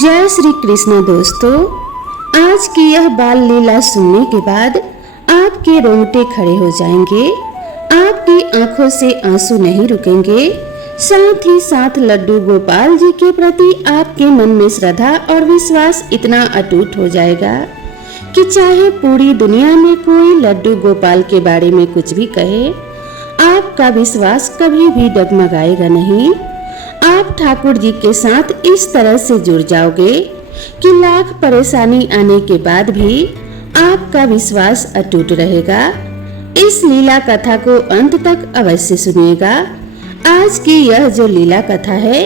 जय श्री कृष्ण दोस्तों, आज की यह बाल लीला सुनने के बाद आपके रोंगटे खड़े हो जाएंगे, आपकी आंखों से आंसू नहीं रुकेंगे। साथ ही साथ लड्डू गोपाल जी के प्रति आपके मन में श्रद्धा और विश्वास इतना अटूट हो जाएगा कि चाहे पूरी दुनिया में कोई लड्डू गोपाल के बारे में कुछ भी कहे, आपका विश्वास कभी भी डगमगाएगा नहीं। आप ठाकुर जी के साथ इस तरह से जुड़ जाओगे कि लाख परेशानी आने के बाद भी आपका विश्वास अटूट रहेगा। इस लीला कथा को अंत तक अवश्य सुनिएगा। आज की यह जो लीला कथा है,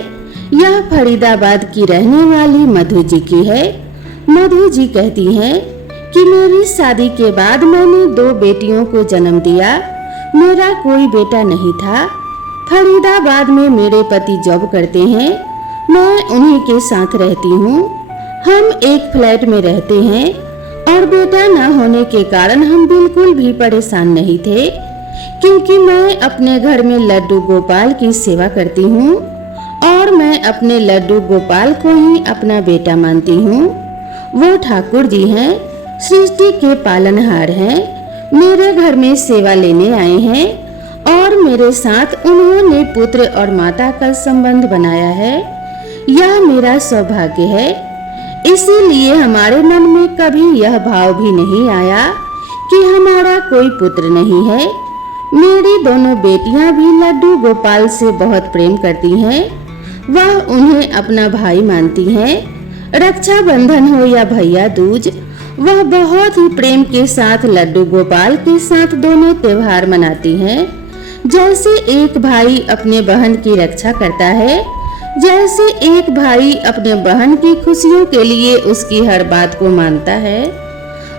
यह फरीदाबाद की रहने वाली मधु जी की है। मधु जी कहती हैं कि मेरी शादी के बाद मैंने 2 बेटियों को जन्म दिया। मेरा कोई बेटा नहीं था। फरीदाबाद में मेरे पति जॉब करते हैं, मैं उन्हीं के साथ रहती हूँ। हम एक फ्लैट में रहते हैं और बेटा न होने के कारण हम बिल्कुल भी परेशान नहीं थे, क्योंकि मैं अपने घर में लड्डू गोपाल की सेवा करती हूँ और मैं अपने लड्डू गोपाल को ही अपना बेटा मानती हूँ। वो ठाकुर जी हैं, सृष्टि के पालनहार हैं, मेरे घर में सेवा लेने आए हैं और मेरे साथ उन्होंने पुत्र और माता का संबंध बनाया है। यह मेरा सौभाग्य है। इसीलिए हमारे मन में कभी यह भाव भी नहीं आया कि हमारा कोई पुत्र नहीं है। मेरी दोनों बेटियां भी लड्डू गोपाल से बहुत प्रेम करती हैं। वह उन्हें अपना भाई मानती हैं। रक्षाबंधन हो या भैया दूज, वह बहुत ही प्रेम के साथ लड्डू गोपाल के साथ दोनों त्योहार मनाती हैं। जैसे एक भाई अपने बहन की रक्षा करता है, जैसे एक भाई अपने बहन की खुशियों के लिए उसकी हर बात को मानता है,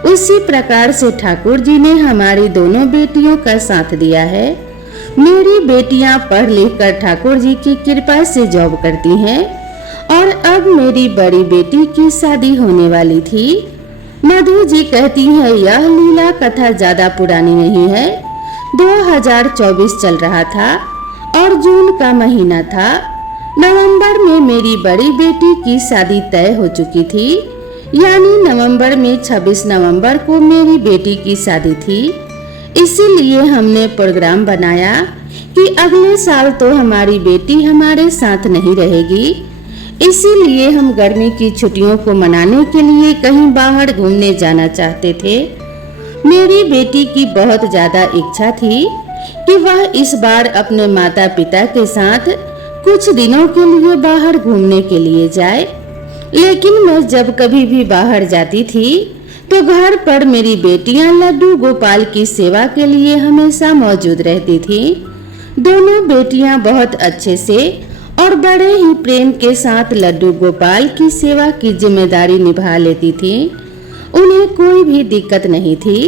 उसी प्रकार से ठाकुर जी ने हमारी दोनों बेटियों का साथ दिया है। मेरी बेटियां पढ़ लिख कर ठाकुर जी की कृपा से जॉब करती हैं और अब मेरी बड़ी बेटी की शादी होने वाली थी। मधु जी कहती है यह लीला कथा ज्यादा पुरानी नहीं है। 2024 चल रहा था और जून का महीना था। नवंबर में मेरी बड़ी बेटी की शादी तय हो चुकी थी, यानी नवंबर में 26 नवंबर को मेरी बेटी की शादी थी। इसीलिए हमने प्रोग्राम बनाया कि अगले साल तो हमारी बेटी हमारे साथ नहीं रहेगी। इसीलिए हम गर्मी की छुट्टियों को मनाने के लिए कहीं बाहर घूमने जाना चाहते थे। मेरी बेटी की बहुत ज्यादा इच्छा थी कि वह इस बार अपने माता पिता के साथ कुछ दिनों के लिए बाहर घूमने के लिए जाए। लेकिन मैं जब कभी भी बाहर जाती थी तो घर पर मेरी बेटियां लड्डू गोपाल की सेवा के लिए हमेशा मौजूद रहती थी। दोनों बेटियां बहुत अच्छे से और बड़े ही प्रेम के साथ लड्डू गोपाल की सेवा की जिम्मेदारी निभा लेती थी। उन्हें कोई भी दिक्कत नहीं थी।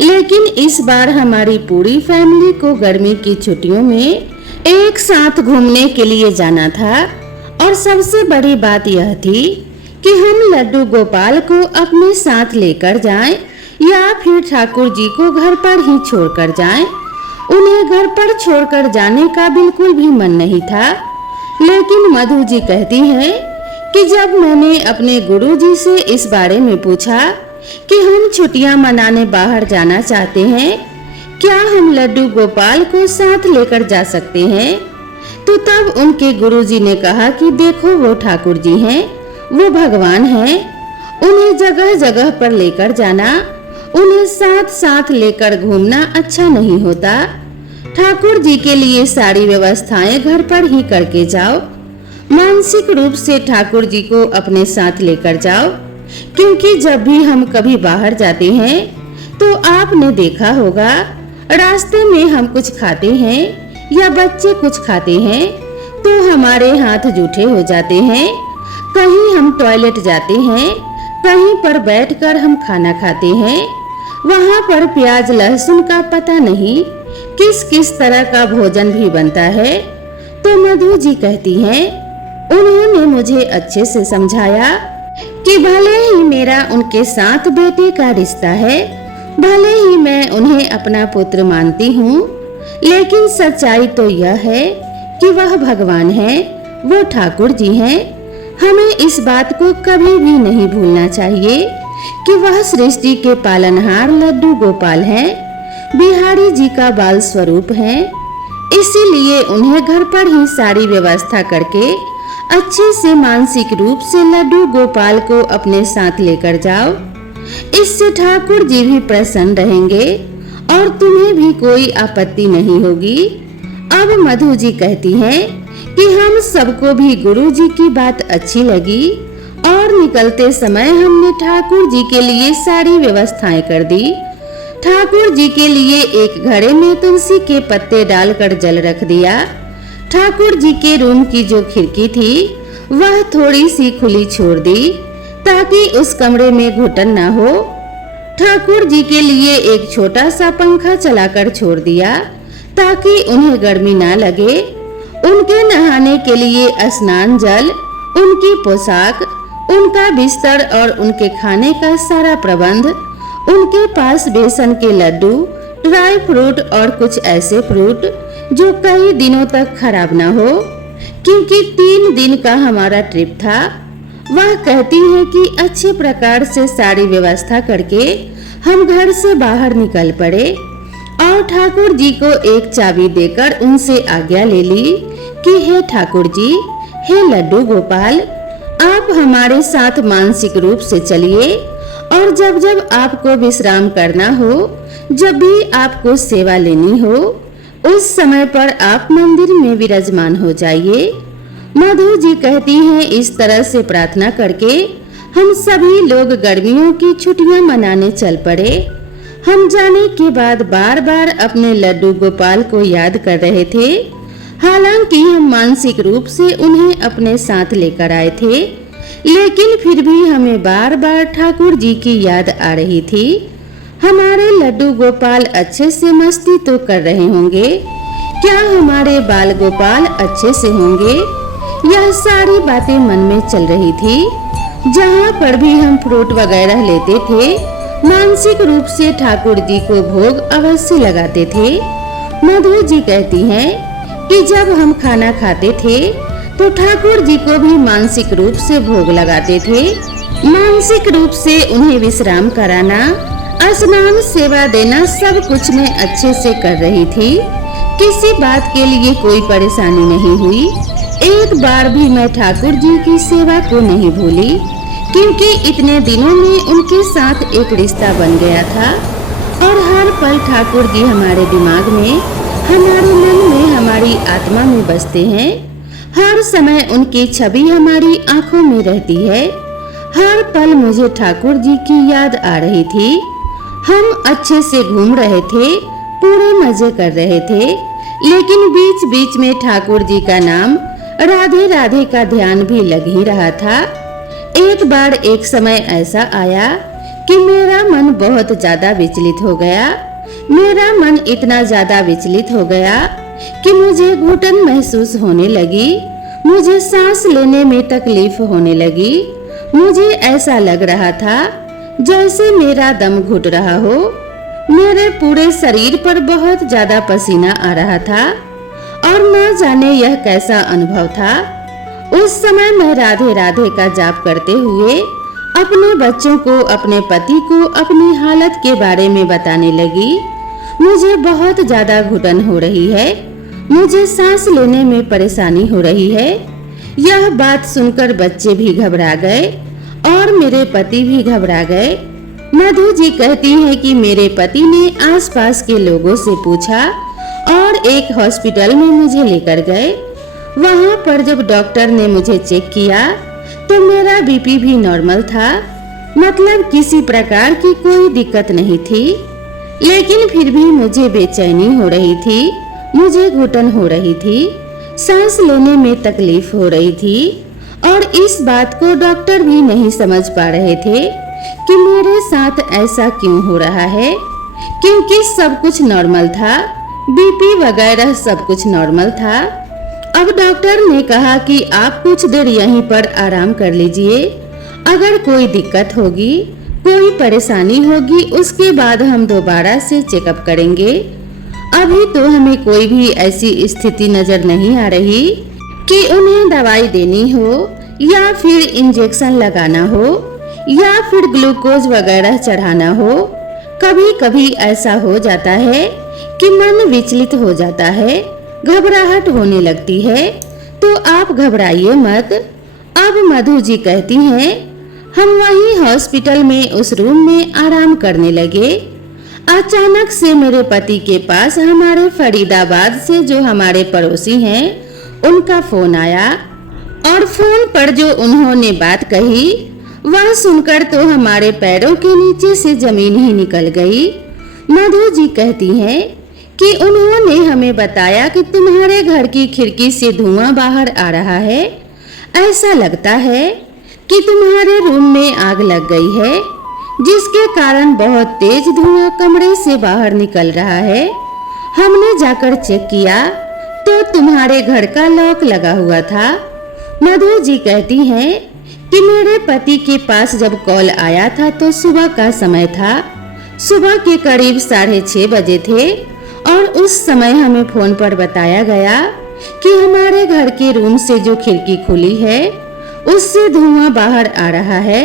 लेकिन इस बार हमारी पूरी फैमिली को गर्मी की छुट्टियों में एक साथ घूमने के लिए जाना था और सबसे बड़ी बात यह थी कि हम लड्डू गोपाल को अपने साथ लेकर जाएं या फिर ठाकुर जी को घर पर ही छोड़कर जाएं। उन्हें घर पर छोड़कर जाने का बिल्कुल भी मन नहीं था। लेकिन मधु जी कहती हैं कि जब मैंने अपने गुरुजी से इस बारे में पूछा कि हम छुट्टियां मनाने बाहर जाना चाहते हैं, क्या हम लड्डू गोपाल को साथ लेकर जा सकते हैं, तो तब उनके गुरुजी ने कहा कि देखो वो ठाकुर जी हैं, वो भगवान हैं, उन्हें जगह जगह पर लेकर जाना, उन्हें साथ साथ लेकर घूमना अच्छा नहीं होता। ठाकुर जी के लिए सारी व्यवस्थाएं घर पर ही करके जाओ। मानसिक रूप से ठाकुर जी को अपने साथ लेकर जाओ, क्योंकि जब भी हम कभी बाहर जाते हैं तो आपने देखा होगा रास्ते में हम कुछ खाते हैं या बच्चे कुछ खाते हैं तो हमारे हाथ जूठे हो जाते हैं। कहीं हम टॉयलेट जाते हैं, कहीं पर बैठकर हम खाना खाते हैं, वहाँ पर प्याज लहसुन का पता नहीं किस किस तरह का भोजन भी बनता है। तो मधु जी कहती हैं उन्होंने मुझे अच्छे से समझाया कि भले ही मेरा उनके साथ बेटे का रिश्ता है, भले ही मैं उन्हें अपना पुत्र मानती हूँ, लेकिन सच्चाई तो यह है कि वह भगवान है, वो ठाकुर जी हैं। हमें इस बात को कभी भी नहीं भूलना चाहिए कि वह सृष्टि के पालनहार लड्डू गोपाल हैं, बिहारी जी का बाल स्वरूप हैं। इसीलिए उन्हें घर पर ही सारी व्यवस्था करके अच्छे से मानसिक रूप से लड्डू गोपाल को अपने साथ लेकर जाओ। इससे ठाकुर जी भी प्रसन्न रहेंगे और तुम्हें भी कोई आपत्ति नहीं होगी। अब मधु जी कहती हैं कि हम सबको भी गुरु जी की बात अच्छी लगी और निकलते समय हमने ठाकुर जी के लिए सारी व्यवस्थाएं कर दी। ठाकुर जी के लिए एक घड़े में तुलसी के पत्ते डालकर जल रख दिया। ठाकुर जी के रूम की जो खिड़की थी वह थोड़ी सी खुली छोड़ दी ताकि उस कमरे में घुटन ना हो। ठाकुर जी के लिए एक छोटा सा पंखा चलाकर छोड़ दिया ताकि उन्हें गर्मी ना लगे। उनके नहाने के लिए स्नान जल, उनकी पोशाक, उनका बिस्तर और उनके खाने का सारा प्रबंध, उनके पास बेसन के लड्डू, ड्राई फ्रूट और कुछ ऐसे फ्रूट जो कई दिनों तक खराब ना हो, क्योंकि 3 दिन का हमारा ट्रिप था। वह कहती है कि अच्छे प्रकार से सारी व्यवस्था करके हम घर से बाहर निकल पड़े और ठाकुर जी को एक चाबी देकर उनसे आज्ञा ले ली कि हे ठाकुर जी, हे लड्डू गोपाल, आप हमारे साथ मानसिक रूप से चलिए और जब जब आपको विश्राम करना हो, जब भी आपको सेवा लेनी हो, उस समय पर आप मंदिर में विराजमान हो जाइए। मधु जी कहती हैं इस तरह से प्रार्थना करके हम सभी लोग गर्मियों की छुट्टियां मनाने चल पड़े। हम जाने के बाद बार बार अपने लड्डू गोपाल को याद कर रहे थे। हालांकि हम मानसिक रूप से उन्हें अपने साथ लेकर आए थे, लेकिन फिर भी हमें बार बार ठाकुर जी की याद आ रही थी। हमारे लड्डू गोपाल अच्छे से मस्ती तो कर रहे होंगे, क्या हमारे बाल गोपाल अच्छे से होंगे? यह सारी बातें मन में चल रही थी। जहाँ पर भी हम फ्रूट वगैरह लेते थे, मानसिक रूप से ठाकुर जी को भोग अवश्य लगाते थे। मधु जी कहती हैं कि जब हम खाना खाते थे तो ठाकुर जी को भी मानसिक रूप से भोग लगाते थे। मानसिक रूप से उन्हें विश्राम कराना, स्नान, सेवा देना सब कुछ मैं अच्छे से कर रही थी। किसी बात के लिए कोई परेशानी नहीं हुई। एक बार भी मैं ठाकुर जी की सेवा को नहीं भूली, क्योंकि इतने दिनों में उनके साथ एक रिश्ता बन गया था और हर पल ठाकुर जी हमारे दिमाग में, हमारे मन में, हमारी आत्मा में बसते हैं। हर समय उनकी छवि हमारी आंखों में रहती है। हर पल मुझे ठाकुर जी की याद आ रही थी। हम अच्छे से घूम रहे थे, पूरे मजे कर रहे थे, लेकिन बीच बीच में ठाकुर जी का नाम राधे राधे का ध्यान भी लग ही रहा था। एक बार एक समय ऐसा आया कि मेरा मन बहुत ज्यादा विचलित हो गया। मेरा मन इतना ज्यादा विचलित हो गया कि मुझे घुटन महसूस होने लगी। मुझे सांस लेने में तकलीफ होने लगी। मुझे ऐसा लग रहा था जैसे मेरा दम घुट रहा हो। मेरे पूरे शरीर पर बहुत ज्यादा पसीना आ रहा था और न जाने यह कैसा अनुभव था। उस समय मैं राधे राधे का जाप करते हुए अपने बच्चों को, अपने पति को अपनी हालत के बारे में बताने लगी। मुझे बहुत ज्यादा घुटन हो रही है, मुझे सांस लेने में परेशानी हो रही है। यह बात सुनकर बच्चे भी घबरा गए और मेरे पति भी घबरा गए। मधु जी कहती हैं कि मेरे पति ने आसपास के लोगों से पूछा और एक हॉस्पिटल में मुझे लेकर गए। वहां पर जब डॉक्टर ने मुझे चेक किया तो मेरा बीपी भी नॉर्मल था, मतलब किसी प्रकार की कोई दिक्कत नहीं थी। लेकिन फिर भी मुझे बेचैनी हो रही थी, मुझे घुटन हो रही थी, सांस लेने में तकलीफ हो रही थी और इस बात को डॉक्टर भी नहीं समझ पा रहे थे कि मेरे साथ ऐसा क्यों हो रहा है, क्योंकि सब कुछ नॉर्मल था, बीपी वगैरह सब कुछ नॉर्मल था। अब डॉक्टर ने कहा कि आप कुछ देर यहीं पर आराम कर लीजिए, अगर कोई दिक्कत होगी, कोई परेशानी होगी, उसके बाद हम दोबारा से चेकअप करेंगे। अभी तो हमें कोई भी ऐसी स्थिति नजर नहीं आ रही कि उन्हें दवाई देनी हो या फिर इंजेक्शन लगाना हो या फिर ग्लूकोज वगैरह चढ़ाना हो। कभी कभी ऐसा हो जाता है कि मन विचलित हो जाता है, घबराहट होने लगती है, तो आप घबराइए मत। अब मधु जी कहती हैं, हम वहीं हॉस्पिटल में उस रूम में आराम करने लगे। अचानक से मेरे पति के पास हमारे फरीदाबाद से जो हमारे पड़ोसी हैं उनका फोन आया और फोन पर जो उन्होंने बात कही वह सुनकर तो हमारे पैरों के नीचे से जमीन ही निकल गई। मधु जी कहती हैं कि उन्होंने हमें बताया कि तुम्हारे घर की खिड़की से धुआं बाहर आ रहा है। ऐसा लगता है कि तुम्हारे रूम में आग लग गई है, जिसके कारण बहुत तेज धुआं कमरे से बाहर निकल रहा है। हमने जाकर चेक किया तो तुम्हारे घर का लॉक लगा हुआ था। मधु जी कहती हैं कि मेरे पति के पास जब कॉल आया था तो सुबह का समय था। सुबह के करीब 6:30 बजे थे और उस समय हमें फोन पर बताया गया कि हमारे घर के रूम से जो खिड़की खुली है उससे धुआं बाहर आ रहा है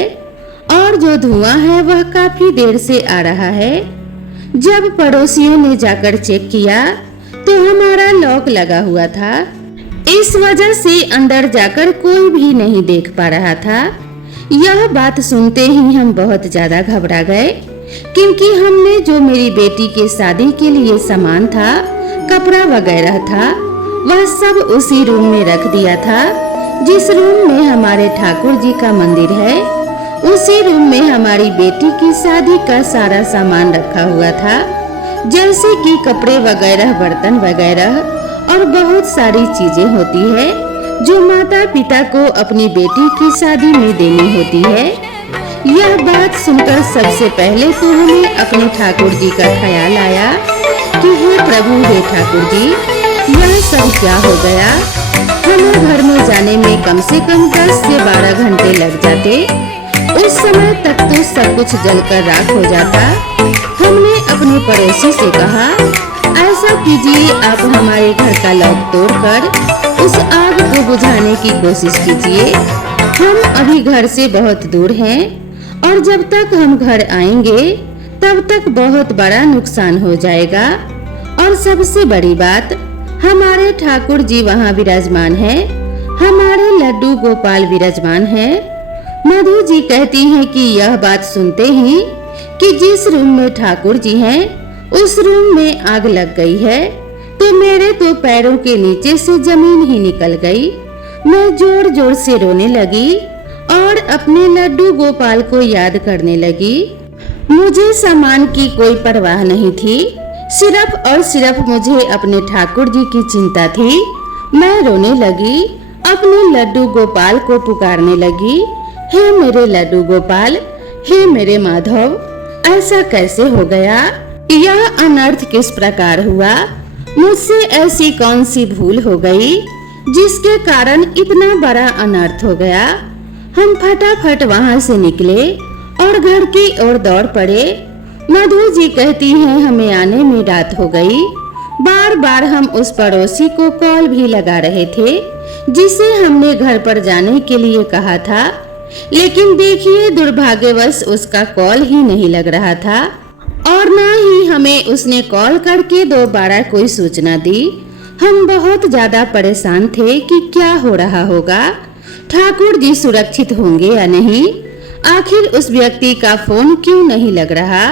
और जो धुआं है वह काफी देर से आ रहा है। जब पड़ोसियों ने जाकर चेक किया तो हमारा लॉक लगा हुआ था। इस वजह से अंदर जाकर कोई भी नहीं देख पा रहा था। यह बात सुनते ही हम बहुत ज्यादा घबरा गए, क्योंकि हमने जो मेरी बेटी के शादी के लिए सामान था, कपड़ा वगैरह था, वह सब उसी रूम में रख दिया था। जिस रूम में हमारे ठाकुर जी का मंदिर है उसी रूम में हमारी बेटी की शादी का सारा सामान रखा हुआ था, जैसे कि कपड़े वगैरह, बर्तन वगैरह और बहुत सारी चीजें होती है जो माता पिता को अपनी बेटी की शादी में देनी होती है। यह बात सुनकर सबसे पहले तो हमें अपने ठाकुर जी का ख्याल आया कि हे प्रभु, हे ठाकुर जी, यह सब क्या हो गया। हमें घर में जाने में कम से कम 10 से 12 घंटे लग जाते। उस समय तक तो सब कुछ जलकर राख हो जाता। हमने अपने पड़ोसी से कहा, ऐसा कीजिए, आप हमारे घर का लॉक तोड़कर उस आग को बुझाने की कोशिश कीजिए। हम अभी घर से बहुत दूर हैं और जब तक हम घर आएंगे तब तक बहुत बड़ा नुकसान हो जाएगा। और सबसे बड़ी बात, हमारे ठाकुर जी वहाँ विराजमान हैं, हमारे लड्डू गोपाल विराजमान हैं। मधु जी कहती हैं कि यह बात सुनते ही कि जिस रूम में ठाकुर जी हैं उस रूम में आग लग गई है, तो मेरे तो पैरों के नीचे से जमीन ही निकल गई। मैं जोर जोर से रोने लगी और अपने लड्डू गोपाल को याद करने लगी। मुझे सामान की कोई परवाह नहीं थी, सिर्फ और सिर्फ मुझे अपने ठाकुर जी की चिंता थी। मैं रोने लगी, अपने लड्डू गोपाल को पुकारने लगी, हे मेरे लड्डू गोपाल, हे मेरे माधव, ऐसा कैसे हो गया? यह अनर्थ किस प्रकार हुआ? मुझसे ऐसी कौन सी भूल हो गई जिसके कारण इतना बड़ा अनर्थ हो गया? हम फटाफट वहाँ से निकले और घर की ओर दौड़ पड़े। मधु जी कहती हैं हमें आने में रात हो गई। बार बार हम उस पड़ोसी को कॉल भी लगा रहे थे जिसे हमने घर पर जाने के लिए कहा था, लेकिन देखिए दुर्भाग्यवश उसका कॉल ही नहीं लग रहा था और न ही हमें उसने कॉल करके दोबारा कोई सूचना दी। हम बहुत ज्यादा परेशान थे कि क्या हो रहा होगा, ठाकुर जी सुरक्षित होंगे या नहीं, आखिर उस व्यक्ति का फोन क्यों नहीं लग रहा,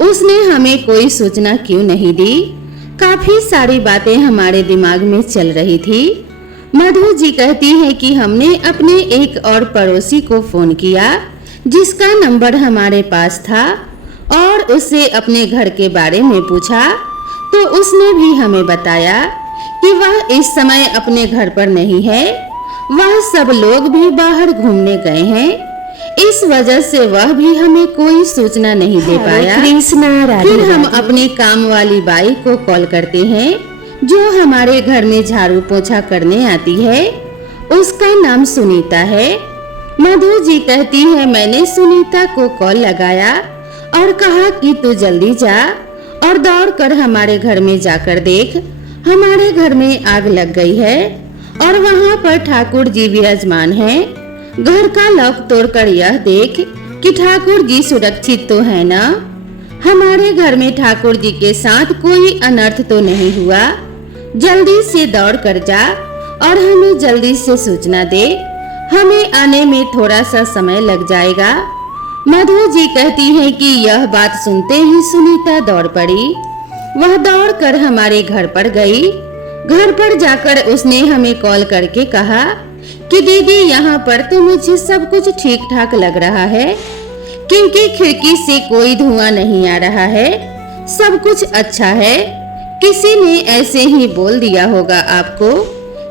उसने हमें कोई सूचना क्यों नहीं दी। काफी सारी बातें हमारे दिमाग में चल रही थी। मधु जी कहती है कि हमने अपने एक और पड़ोसी को फोन किया जिसका नंबर हमारे पास था और उससे अपने घर के बारे में पूछा, तो उसने भी हमें बताया कि वह इस समय अपने घर पर नहीं है, वह सब लोग भी बाहर घूमने गए हैं। इस वजह से वह भी हमें कोई सूचना नहीं दे पाया। फिर हम अपनी काम वाली बाई को कॉल करते हैं जो हमारे घर में झाड़ू पोछा करने आती है। उसका नाम सुनीता है। मधु जी कहती है मैंने सुनीता को कॉल लगाया और कहा कि तू जल्दी जा और दौड़कर हमारे घर में जाकर देख, हमारे घर में आग लग गई है और वहाँ पर ठाकुर जी विराजमान हैं। घर का लॉक तोड़कर यह देख कि ठाकुर जी सुरक्षित तो है ना, हमारे घर में ठाकुर जी के साथ कोई अनर्थ तो नहीं हुआ। जल्दी से दौड़ कर जा और हमें जल्दी से सूचना दे, हमें आने में थोड़ा सा समय लग जाएगा। मधु जी कहती हैं कि यह बात सुनते ही सुनीता दौड़ पड़ी। वह दौड़कर हमारे घर पर गई। घर पर जाकर उसने हमें कॉल करके कहा कि दीदी यहाँ पर तो मुझे सब कुछ ठीक ठाक लग रहा है, क्योंकि खिड़की से कोई धुआं नहीं आ रहा है, सब कुछ अच्छा है। किसी ने ऐसे ही बोल दिया होगा आपको,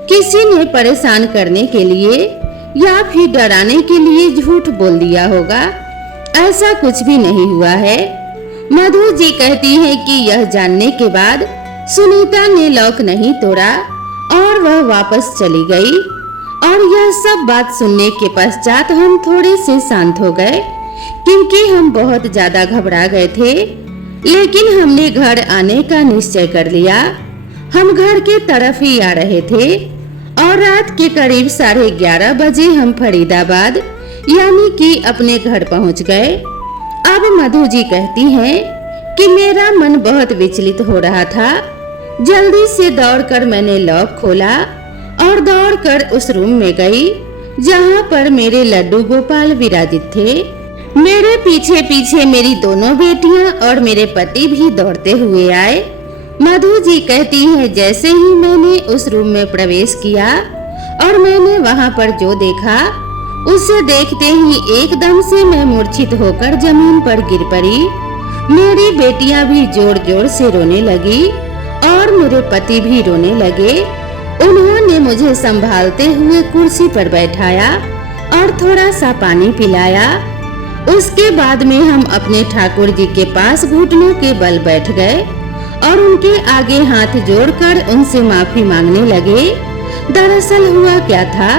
किसी ने परेशान करने के लिए या फिर डराने के लिए झूठ बोल दिया होगा। ऐसा कुछ भी नहीं हुआ है। मधु जी कहती है कि यह जानने के बाद सुनीता ने लॉक नहीं तोड़ा और वह वापस चली गई। और यह सब बात सुनने के पश्चात हम थोड़े से शांत हो गए, क्योंकि हम बहुत ज्यादा घबरा गए थे। लेकिन हमने घर आने का निश्चय कर लिया। हम घर के तरफ ही आ रहे थे और रात के करीब 11:30 बजे हम फरीदाबाद यानी कि अपने घर पहुंच गए। अब मधु जी कहती हैं कि मेरा मन बहुत विचलित हो रहा था। जल्दी से दौड़कर मैंने लॉक खोला और दौड़कर उस रूम में गई जहां पर मेरे लड्डू गोपाल विराजित थे। मेरे पीछे पीछे मेरी दोनों बेटियां और मेरे पति भी दौड़ते हुए आए। मधु जी कहती हैं जैसे ही मैंने उस रूम में प्रवेश किया और मैंने वहां पर जो देखा, उसे देखते ही एकदम से मैं मूर्छित होकर जमीन पर गिर पड़ी। मेरी बेटियां भी जोर जोर से रोने लगी और मेरे पति भी रोने लगे। उन्होंने मुझे संभालते हुए कुर्सी पर बैठाया और थोड़ा सा पानी पिलाया। उसके बाद में हम अपने ठाकुर जी के पास घुटनों के बल बैठ गए और उनके आगे हाथ जोड़कर उनसे माफी मांगने लगे। दरअसल हुआ क्या था,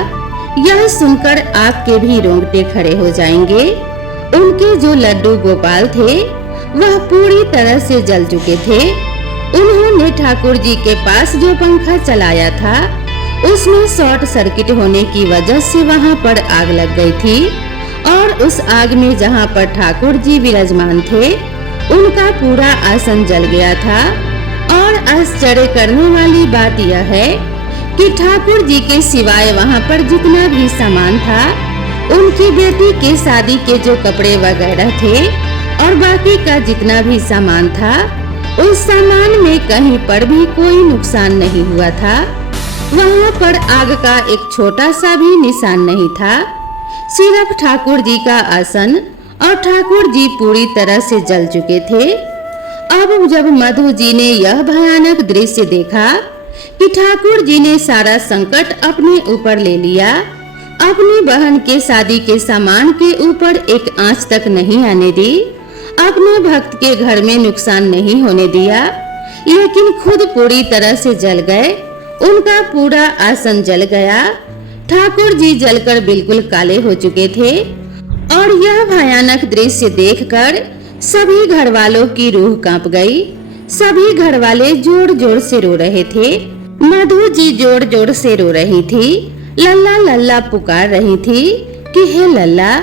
यह सुनकर आपके भी रोंगटे खड़े हो जाएंगे। उनके जो लड्डू गोपाल थे वह पूरी तरह से जल चुके थे। उन्होंने ठाकुर जी के पास जो पंखा चलाया था उसमें शॉर्ट सर्किट होने की वजह से वहां पर आग लग गई थी और उस आग में जहां पर ठाकुर जी विराजमान थे उनका पूरा आसन जल गया था। और आश्चर्य करने वाली बात यह है कि ठाकुर जी के सिवाय वहां पर जितना भी सामान था, उनकी बेटी के शादी के जो कपड़े वगैरह थे और बाकी का जितना भी सामान था, उस सामान में कहीं पर भी कोई नुकसान नहीं हुआ था। वहां पर आग का एक छोटा सा भी निशान नहीं था। सिर्फ ठाकुर जी का आसन और ठाकुर जी पूरी तरह से जल चुके थे। अब जब मधु जी ने यह भयानक दृश्य देखा कि ठाकुर जी ने सारा संकट अपने ऊपर ले लिया, अपनी बहन के शादी के सामान के ऊपर एक आंच तक नहीं आने दी, अपने भक्त के घर में नुकसान नहीं होने दिया, लेकिन खुद पूरी तरह से जल गए। उनका पूरा आसन जल गया। ठाकुर जी जलकर बिल्कुल काले हो चुके थे। और यह भयानक दृश्य देखकर सभी घर वालों की रूह कांप गई। सभी घर वाले जोर जोर से रो रहे थे। मधु जी जोर जोर से रो रही थी, लल्ला लल्ला पुकार रही थी कि हे लल्ला,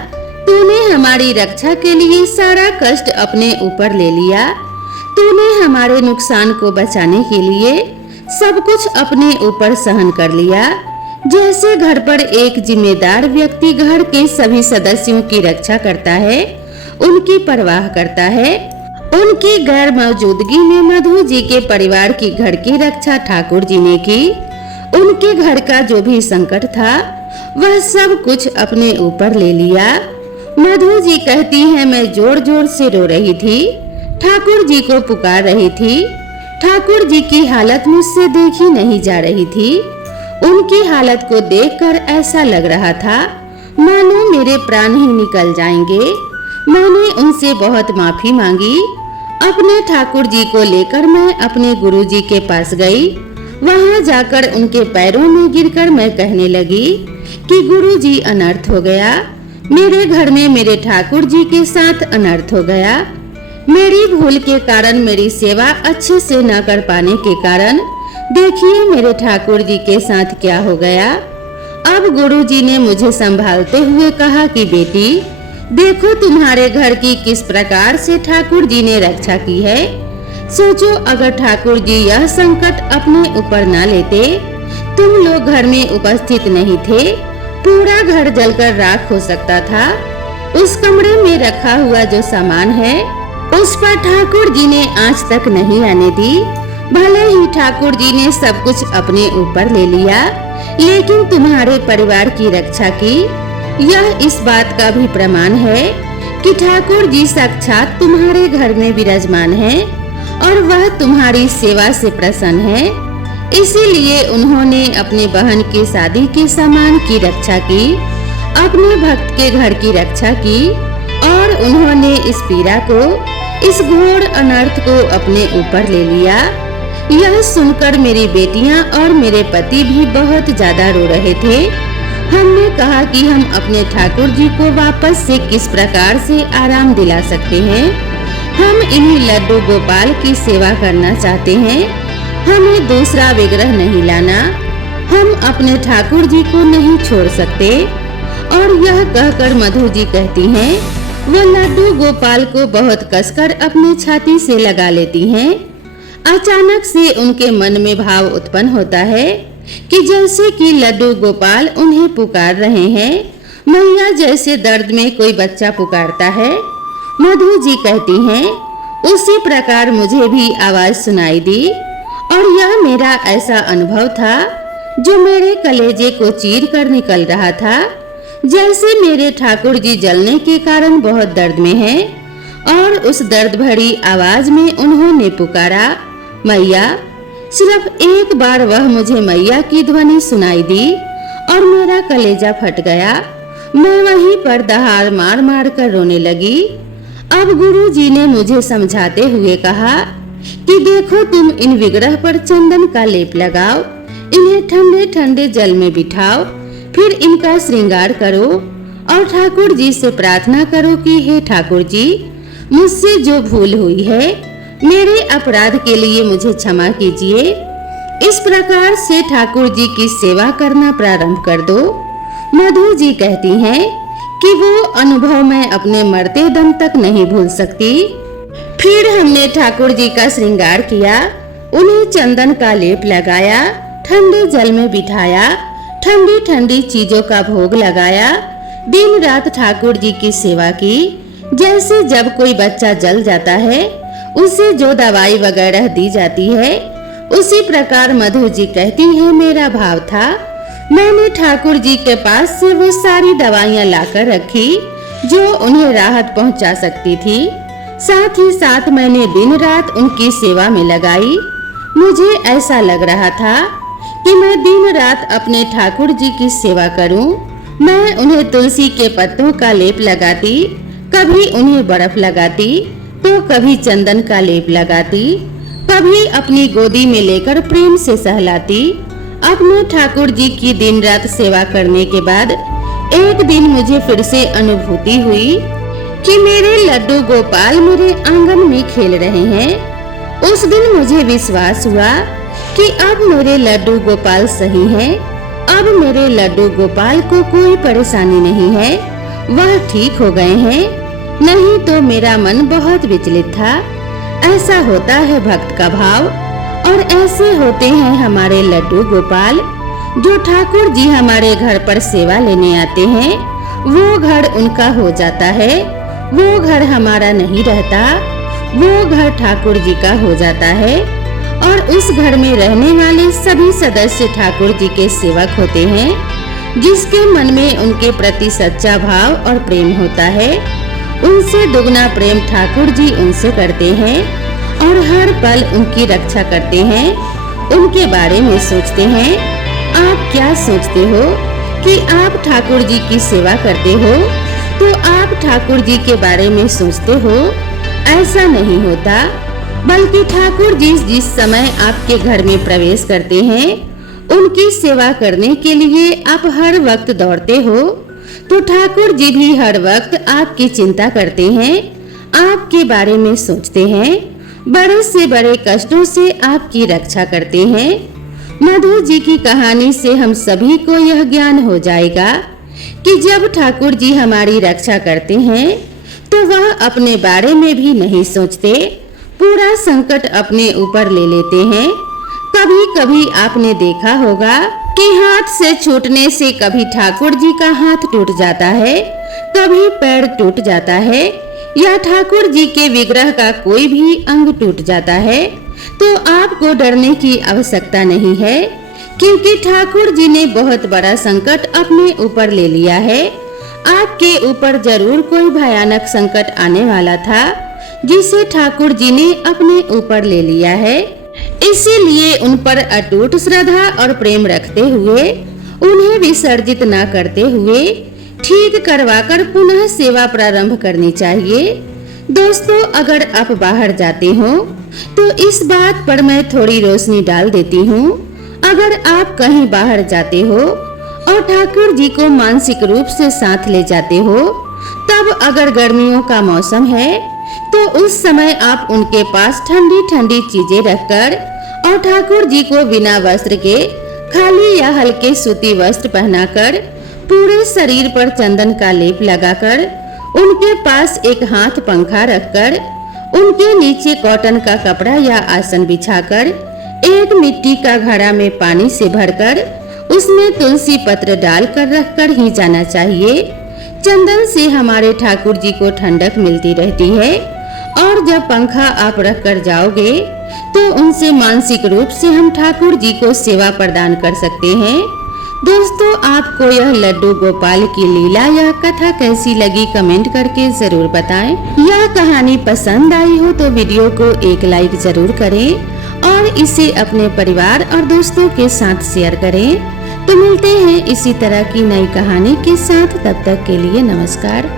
तूने हमारी रक्षा के लिए सारा कष्ट अपने ऊपर ले लिया। तूने हमारे नुकसान को बचाने के लिए सब कुछ अपने ऊपर सहन कर लिया। जैसे घर पर एक जिम्मेदार व्यक्ति घर के सभी सदस्यों की रक्षा करता है, उनकी परवाह करता है, उनकी गैर मौजूदगी में मधु जी के परिवार की घर की रक्षा ठाकुर जी ने की। उनके घर का जो भी संकट था वह सब कुछ अपने ऊपर ले लिया। मधु जी कहती है मैं जोर जोर से रो रही थी, ठाकुर जी को पुकार रही थी। ठाकुर जी की हालत मुझसे देखी नहीं जा रही थी। उनकी हालत को देखकर ऐसा लग रहा था मानो मेरे प्राण ही निकल जाएंगे। मैंने उनसे बहुत माफी मांगी। अपने ठाकुर जी को लेकर मैं अपने गुरुजी के पास गई। वहां जाकर उनके पैरों में गिरकर मैं कहने लगी कि गुरुजी, अनर्थ हो गया। मेरे घर में मेरे ठाकुर जी के साथ अनर्थ हो गया। मेरी भूल के कारण, मेरी सेवा अच्छे से न कर पाने के कारण देखिए मेरे ठाकुर जी के साथ क्या हो गया। अब गुरुजी ने मुझे संभालते हुए कहा कि बेटी, देखो तुम्हारे घर की किस प्रकार से ठाकुर जी ने रक्षा की है। सोचो, अगर ठाकुर जी यह संकट अपने ऊपर ना लेते, तुम लोग घर में उपस्थित नहीं थे, पूरा घर जलकर राख हो सकता था। उस कमरे में रखा हुआ जो सामान है, उस पर ठाकुर जी ने आंच तक नहीं आने दी। भले ही ठाकुर जी ने सब कुछ अपने ऊपर ले लिया, लेकिन तुम्हारे परिवार की रक्षा की। यह इस बात का भी प्रमाण है कि ठाकुर जी साक्षात तुम्हारे घर में विराजमान है और वह तुम्हारी सेवा से प्रसन्न है। इसीलिए उन्होंने अपने बहन की शादी के सामान की रक्षा की, अपने भक्त के घर की रक्षा की और उन्होंने इस पीड़ा को, इस घोर अनर्थ को अपने ऊपर ले लिया। यह सुनकर मेरी बेटियां और मेरे पति भी बहुत ज्यादा रो रहे थे। हमने कहा कि हम अपने ठाकुर जी को वापस से किस प्रकार से आराम दिला सकते हैं। हम इन्हीं लड्डू गोपाल की सेवा करना चाहते हैं, हमें दूसरा विग्रह नहीं लाना। हम अपने ठाकुर जी को नहीं छोड़ सकते। और यह कहकर मधु जी कहती हैं, वो लड्डू गोपाल को बहुत कसकर अपनी छाती से लगा लेती हैं। अचानक से उनके मन में भाव उत्पन्न होता है कि जैसे कि लड्डू गोपाल उन्हें पुकार रहे हैं, मैया जैसे दर्द में कोई बच्चा पुकारता है। मधु जी कहती हैं, उसी प्रकार मुझे भी आवाज सुनाई दी और यह मेरा ऐसा अनुभव था जो मेरे कलेजे को चीर कर निकल रहा था। जैसे मेरे ठाकुर जी जलने के कारण बहुत दर्द में हैं और उस दर्द भरी आवाज में उन्होंने पुकारा, मैया। सिर्फ एक बार वह मुझे मैया की ध्वनि सुनाई दी और मेरा कलेजा फट गया। मैं वहीं पर दहाड़ मार मार कर रोने लगी। अब गुरु जी ने मुझे समझाते हुए कहा कि देखो, तुम इन विग्रह पर चंदन का लेप लगाओ, इन्हें ठंडे ठंडे जल में बिठाओ, फिर इनका श्रृंगार करो और ठाकुर जी से प्रार्थना करो कि हे ठाकुर जी, मुझसे जो भूल हुई है, मेरे अपराध के लिए मुझे क्षमा कीजिए। इस प्रकार से ठाकुर जी की सेवा करना प्रारंभ कर दो। मधु जी कहती हैं कि वो अनुभव मैं अपने मरते दम तक नहीं भूल सकती। फिर हमने ठाकुर जी का श्रृंगार किया, उन्हें चंदन का लेप लगाया, ठंडे जल में बिठाया, ठंडी ठंडी चीजों का भोग लगाया, दिन रात ठाकुर जी की सेवा की। जैसे जब कोई बच्चा जल जाता है, उसे जो दवाई वगैरह दी जाती है, उसी प्रकार मधु जी कहती है मेरा भाव था। मैंने ठाकुर जी के पास से वो सारी दवाइयाँ लाकर रखी जो उन्हें राहत पहुंचा सकती थी। साथ ही साथ मैंने दिन रात उनकी सेवा में लगाई। मुझे ऐसा लग रहा था कि मैं दिन रात अपने ठाकुर जी की सेवा करूं। मैं उन्हें तुलसी के पत्तों का लेप लगाती, कभी उन्हें बर्फ लगाती तो कभी चंदन का लेप लगाती, कभी अपनी गोदी में लेकर प्रेम से सहलाती। अपने ठाकुर जी की दिन रात सेवा करने के बाद एक दिन मुझे फिर से अनुभूति हुई कि मेरे लड्डू गोपाल मेरे आंगन में खेल रहे हैं। उस दिन मुझे विश्वास हुआ कि अब मेरे लड्डू गोपाल सही हैं। अब मेरे लड्डू गोपाल को कोई परेशानी नहीं है, वह ठीक हो गए हैं। नहीं तो मेरा मन बहुत विचलित था। ऐसा होता है भक्त का भाव, और ऐसे होते हैं हमारे लड्डू गोपाल। जो ठाकुर जी हमारे घर पर सेवा लेने आते हैं, वो घर उनका हो जाता है, वो घर हमारा नहीं रहता, वो घर ठाकुर जी का हो जाता है। और उस घर में रहने वाले सभी सदस्य ठाकुर जी के सेवक होते हैं। जिसके मन में उनके प्रति सच्चा भाव और प्रेम होता है, उनसे दुगना प्रेम ठाकुर जी उनसे करते हैं और हर पल उनकी रक्षा करते हैं, उनके बारे में सोचते हैं। आप क्या सोचते हो कि आप ठाकुर जी की सेवा करते हो तो आप ठाकुर जी के बारे में सोचते हो? ऐसा नहीं होता, बल्कि ठाकुर जी जिस समय आपके घर में प्रवेश करते हैं, उनकी सेवा करने के लिए आप हर वक्त दौड़ते हो, तो ठाकुर जी भी हर वक्त आपकी चिंता करते हैं, आपके बारे में सोचते हैं, बड़े से बड़े कष्टों से आपकी रक्षा करते हैं। मधु जी की कहानी से हम सभी को यह ज्ञान हो जाएगा कि जब ठाकुर जी हमारी रक्षा करते हैं तो वह अपने बारे में भी नहीं सोचते, पूरा संकट अपने ऊपर ले लेते हैं। कभी कभी आपने देखा होगा कि हाथ से छूटने से कभी ठाकुर जी का हाथ टूट जाता है, कभी पैर टूट जाता है या ठाकुर जी के विग्रह का कोई भी अंग टूट जाता है। तो आपको डरने की आवश्यकता नहीं है, क्योंकि ठाकुर जी ने बहुत बड़ा संकट अपने ऊपर ले लिया है। आपके ऊपर जरूर कोई भयानक संकट आने वाला था, जिसे ठाकुर जी ने अपने ऊपर ले लिया है। इसीलिए उन पर अटूट श्रद्धा और प्रेम रखते हुए, उन्हें विसर्जित न करते हुए ठीक करवाकर पुनः सेवा प्रारंभ करनी चाहिए। दोस्तों, अगर आप बाहर जाते हो तो इस बात पर मैं थोड़ी रोशनी डाल देती हूँ। अगर आप कहीं बाहर जाते हो और ठाकुर जी को मानसिक रूप से साथ ले जाते हो, तब अगर गर्मियों का मौसम है तो उस समय आप उनके पास ठंडी ठंडी चीजें रखकर और ठाकुर जी को बिना वस्त्र के, खाली या हल्के सूती वस्त्र पहनाकर, पूरे शरीर पर चंदन का लेप लगाकर, उनके पास एक हाथ पंखा रखकर, उनके नीचे कॉटन का कपड़ा या आसन बिछाकर, एक मिट्टी का घड़ा में पानी से भरकर उसमें तुलसी पत्र डालकर रखकर ही जाना चाहिए। चंदन से हमारे ठाकुर जी को ठंडक मिलती रहती है और जब पंखा आप रखकर जाओगे तो उनसे मानसिक रूप से हम ठाकुर जी को सेवा प्रदान कर सकते हैं। दोस्तों, आपको यह लड्डू गोपाल की लीला, यह कथा कैसी लगी कमेंट करके जरूर बताएं। यह कहानी पसंद आई हो तो वीडियो को एक लाइक जरूर करें और इसे अपने परिवार और दोस्तों के साथ शेयर करें। तो मिलते हैं इसी तरह की नई कहानी के साथ, तब तक के लिए नमस्कार।